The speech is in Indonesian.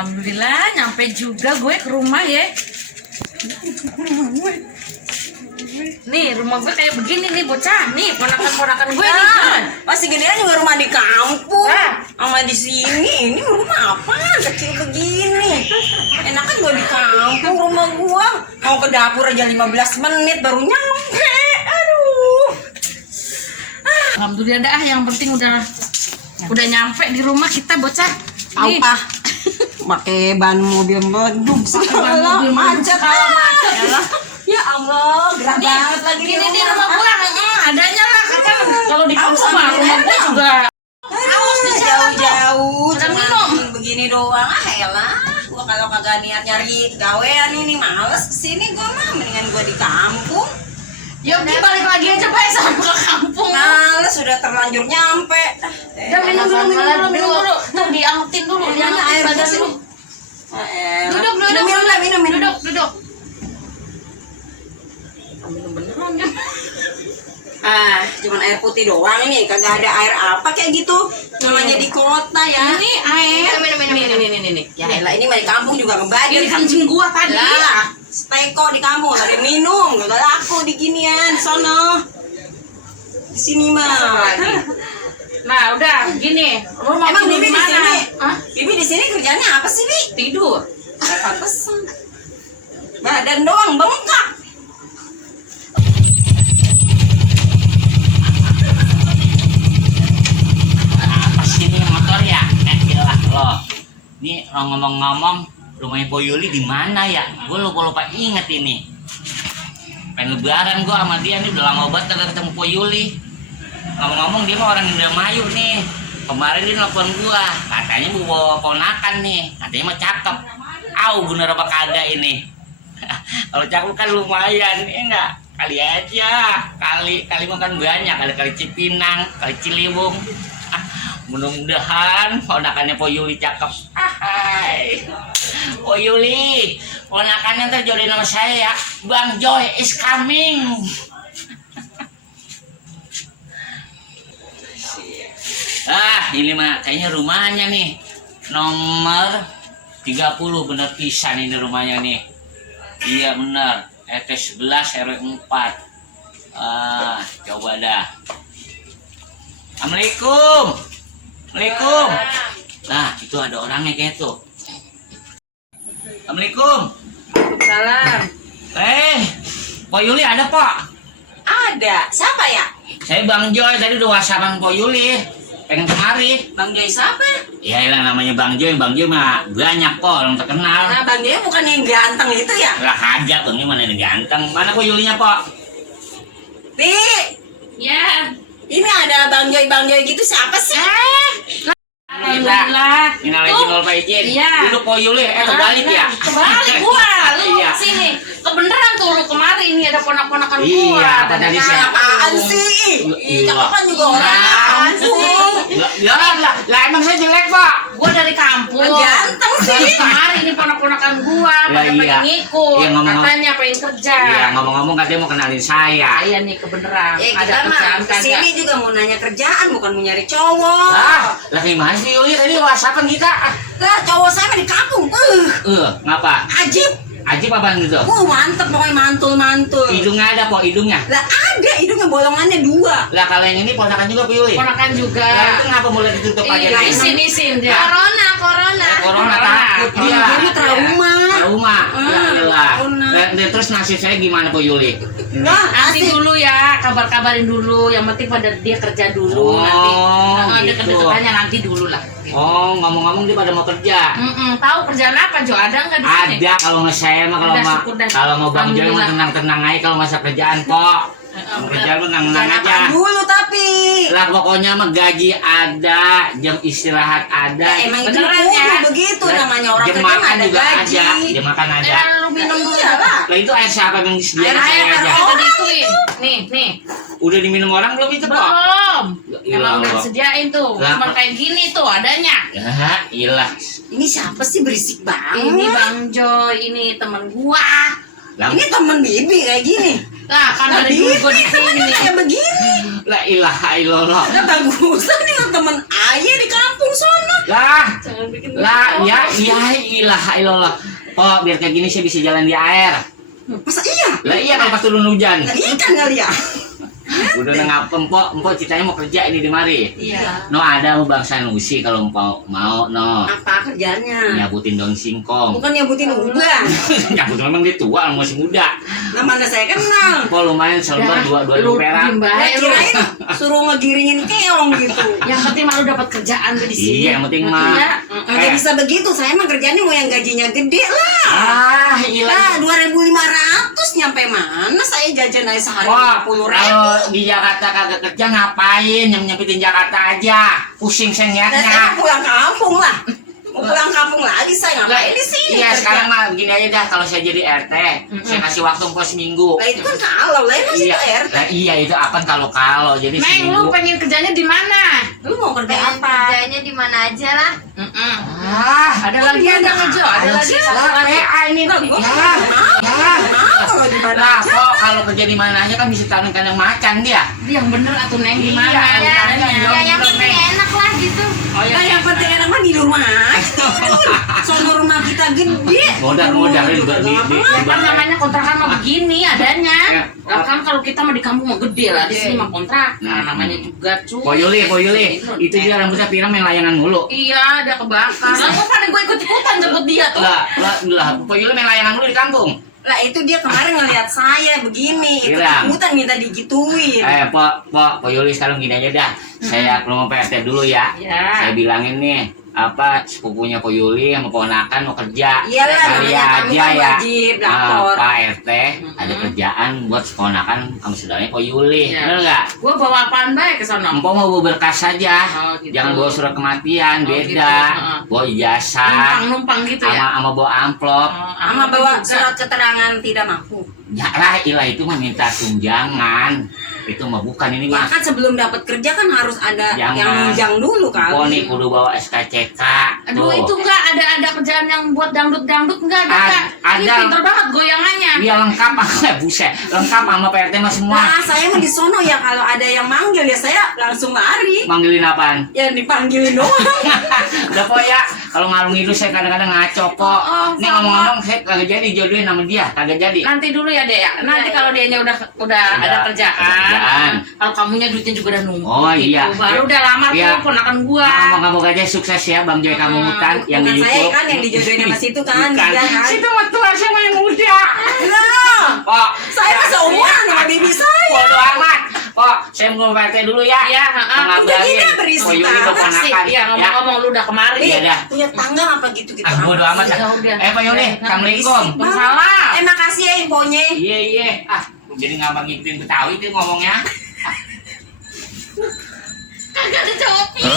Alhamdulillah nyampe juga gue ke rumah ya. Nih rumah gue kayak begini nih bocah. Nih ponakan-ponakan gue nih. Masih gedean juga rumah di kampung. Ah. Sama di sini. Ini rumah apa? Kecil begini. Enakan gue di kampung rumah gua. Mau ke dapur aja 15 menit baru nyampe. Aduh. Alhamdulillah dah, yang penting udah nyampe di rumah kita bocah. Nih. Apa? Pakai ban mobil medung segala macet. Ya Allah, gerah Nih, banget lagi gini di rumah gua. Adanya lah kata kalau di kampung mah rumah gua juga. Haus nih jauh-jauh Udah cuma minum. begini doang. Elah, gua kalau kagak niat nyari gawean ini males kesini gua mah, mendingan gua di kampung. Yogi balik lagi aja Pak sama ke kampung. Males sudah terlanjur nyampe. Udah minum dulu. Tuh diangetin dulu, Jangan diangetin air badan sini. lu. Duduk. Minum. Duduk. Minum beneran ya. Cuman air putih doang ini, kagak ada air apa kayak gitu. Namanya di kota ya. Ini air. Nih. Ya elah, ini mah di kampung juga ngebagi. Ini kancing gua tadi. Lah, steko di kampung ada minum, gak laku di ginian di sono. Di sini mah. Nah, udah gini. Lu mau Emang tidur Bibi di di mana? sini? Hah? Bibi di sini kerjanya apa sih, Bi? Tidur. Pantesan. Badan doang bengkak. Apa sih ini motor ya? Gila lo. Ini lo ngomong-ngomong rumahnya Po Yuli di mana ya? Gue lupa inget ini. Pengen lebaran gue sama dia nih udah lama banget kagak ketemu Po Yuli. Ngomong-ngomong dia mah orang Indramayu nih. Kemarin dia nelfon gue, katanya mau bawa ponakan nih. Katanya mah cakep. Bener apa kagak ini? Kalau cakep kan lumayan, enggak? Kali aja, kali makan banyak, kali Cipinang, kali Ciliwung. Mudah-mudahan ponakannya Po Yuli cakep. Hai, Po Yuli, ponakannya ntar jodohin sama saya ya. Bang Joy is coming. Ini mah kayaknya rumahnya nih. Nomor 30 bener pisan ini rumahnya nih. Iya bener. RT 11 RW 4. Coba dah. Assalamualaikum. Assalamualaikum. Nah, itu ada orangnya kayak tuh. Assalamualaikum. Waalaikumsalam. Po Yuli ada, Pak? Ada. Siapa ya? Saya Bang Joy, tadi udah whatsappan Po Yuli. Pengen kemari. Bang Joy siapa? Ya elah namanya Bang Joy mah banyak kok orang terkenal. Nah, Bang Joy bukan yang ganteng itu ya? Lah kagak, Bang Joy mana ada ganteng. Mana Po Yulinya, Pak? Bi, Ya. ini ada Bang Joy gitu siapa sih? Alhamdulillah. Minal Pak izin. Iya. Duduk Po Yuli, kebalik ya. Kebalik gua. Lu Iya. sini. Kebeneran tuh lu kemarin ini ada ponak-ponakan gua. Iya, apa tadi saya- Apaan sih? Ih, cakep kan juga orang kampung. Lah emang saya jelek, Pak. Gua dari kampung. Ganteng sih. Dari kemarin ini ponak-ponakan gua pada iya. pengen ngikut. Iya, ngomong-ngomong. Katanya pengen kerja. Iya, ngomong-ngomong katanya mau kenalin saya. Iya nih kebeneran. Kita Ada mah kerjaan kesini kagak. juga mau nanya kerjaan, bukan mau nyari cowok. Lah gimana sih Yuli tadi whatsappan kita? Lah, cowok saya mah di kampung. Ngapa? Ajib. Ajib apaan gitu? Mantep pokoknya mantul. Hidungnya ada, Po, hidungnya. Lah ada, hidungnya bolongannya 2. Lah kalau yang ini ponakan juga Po Yuli. Ponakan juga. Lah itu kenapa mulai ditutup aja? Iya, isin dia. Corona. Corona takut dia. Dia mah trauma. Trauma. Ya elah. trauma. Dan terus nasib saya gimana Po Yuli? Lah, Nanti asik. dulu ya, kabar-kabarin dulu. Yang penting pada dia kerja dulu Oh, nanti. gitu. Deket-deketannya nanti dulu lah. Oh, ngomong-ngomong dia pada mau kerja. Tahu kerjaan apa Jo? Ada nggak di sini? Ada kalau nggak saya mah Udah, syukur dah. kalau mau Bang Joy mah Alhamdulillah. tenang-tenang aja kalau masa kerjaan, Pok. Kerjaan mah tenang-tenang Jangan aja. apaan dulu tapi. Lah pokoknya mah gaji ada, jam istirahat ada. Lah, emang itu Beneran kudu ya? begitu Lah, namanya orang jam kerja makan nggak ada juga gaji. ada, jam makan ada. Lu minum dulu. Iyalah. Lah itu air siapa yang disediain Air saya aja? kagak dituin. Nih. Udah diminum orang belum itu, Pok? Belum. Ya Emang udah Allah. disediain tuh. Lah, Cuma Pak. kayak gini tuh adanya. Ya, iyalah. Ini siapa sih berisik banget? Ini Bang Joy, ini temen gua. Lah, Ini temen Bibi kayak gini. Lah kan dari dulu gua di sini. Kayak begini. lah ilaha illallah. Ada bagusan nih temen ayah di kampung sana. Lah, Jangan bikin lah, ya ilaha illallah. Po, biar kayak gini saya bisa jalan di air. Masa iya? Lah iya kalau pas turun hujan. Nah, ikan kali ya? Udah ngapem, Empok ceritanya mau kerja ini di mari. Iya. No ada mau bangsa Nusi kalau Empok mau no. Apa kerjanya? Nyabutin daun singkong. Bukan nyabutin udang. Nyabutin memang dia tua, masih muda. Nah, mana saya kenal. Empok lumayan selembar dua lu perak. diem Nah, bae lu. kirain suruh ngegiringin keong gitu. Yang penting mah lu dapat kerjaan tuh di sini. Iya, yang penting mah. Iya. Nggak bisa begitu, saya mah kerjanya mau yang gajinya gede lah. Ah, ilah. Nah, 2.500 nyampe mana saya jajan aja sehari Wah, 50.000. kalau di Jakarta kagak kerja ngapain? Yang nyempitin Jakarta aja. Pusing Nah, saya senyatnya. mau pulang kampung lah. Mau pulang kampung lagi saya ngapain di sini? Iya, kerja? sekarang mah begini aja dah. Kalau saya jadi RT, saya kasih waktu Empok seminggu. Lah itu kan kalau lah masih Iya, itu RT. nah, iya itu apa kalau jadi Neng, lu seminggu. pengen kerjanya di mana? Lu mau kerja apa? Kerjanya di mana aja lah. Ah, Ada lagi ada ngejo, ada lagi satu lah, lagi. PA ini. Lah, gua Ya, ya. Mau kalau di mana Lah, aja. kok kalau kerja di mana aja kan bisa tanam kandang macan dia. Yang bener atuh Neng di mana? Iya, Ya, caranya ya yang penting enak lah gitu. Oh Nah, yang penting enak mah di rumah aja. Sono rumah kita gede. Modal Kan namanya kontrakan mah begini adanya. Ya. Lah kan kalau kita mah di kampung mah gede lah, di sini mah kontrak. Nah, namanya juga cuy. Po Yuli, itu dia rambutnya pirang main layangan mulu. Iya, ada kebakar. Lah kok pada gue ikut-ikutan jemput dia tuh. Lah, Po Yuli main layangan mulu di kampung. Lah itu dia kemarin ngeliat saya begini, itu Bilang. ikutan minta digituin. Po Yuli sekarang gini aja dah. Saya ke rumah PRT dulu ya. Ya. Saya bilangin nih, apa sepupunya Po Yuli sama ponakan mau kerja. Iyalah, Kali namanya kami aja kan ya. wajib lapor. Pak RT ada kerjaan buat ponakan sama saudaranya Po Yuli. Iya. Bener nggak? Gue bawa apaan baik ke sana? Empok mau bawa berkas saja. Oh, gitu. Jangan bawa surat kematian, Oh, beda. gitu. Heeh. Bawa ijazah. Numpang gitu ya. Sama bawa amplop. Sama bawa surat keterangan tidak mampu. Ya lah, ilah itu mah minta tunjangan. Itu mah bukan ini Ya mah. kan sebelum dapat kerja kan harus ada Jangan. yang nunjang dulu Empok nih kali. kudu bawa SKCK. Aduh, itu enggak ada kerjaan yang buat dangdut-dangdut enggak ada. Kak. Ini Ada. pinter banget goyangannya. Dia lengkap, buset, lengkap sama PRT mah semua. Nah, saya mau di sono ya kalau ada yang manggil ya saya langsung lari. Manggilin apaan? Ya dipanggilin doang. Udah po ya, kalau ngalung itu saya kadang-kadang ngaco kok. Oh, Ini sama. ngomong-ngomong saya kagak jadi jodohin sama dia, kagak jadi. Nanti dulu ya, Dek ya. Nanti Iya, kalau dianya udah ada kerjaan. Kalau kamunya duitnya juga udah nunggu. Oh, iya. Baru udah lamar Iya. tuh ponakan gua. Moga-moga aja sukses ya Bang Joy kamu hutan yang di Bukan saya YouTube. kan yang dijodohin sama situ kan, Bukan. dia kan. Situ mah tua, saya mah yang muda. Lah, Pok, saya mah seumuran sama bibi saya. bodo amat. Pok, saya mau PRT dulu ya. Iya, heeh. Udah gini berisi Oh, Yuli tanah keponakan. Iya, ngomong-ngomong lu udah kemari. Iya dah. Punya tangga apa gitu-gitu. Ah, bodo amat Ya dah. udah. Pak Yuli, Assalamualaikum. Waalaikumsalam. Makasih ya infonya. Iya, iya. Ah, jadi ngabang ngikutin Betawi tuh ngomongnya. Kagak ada jawabnya.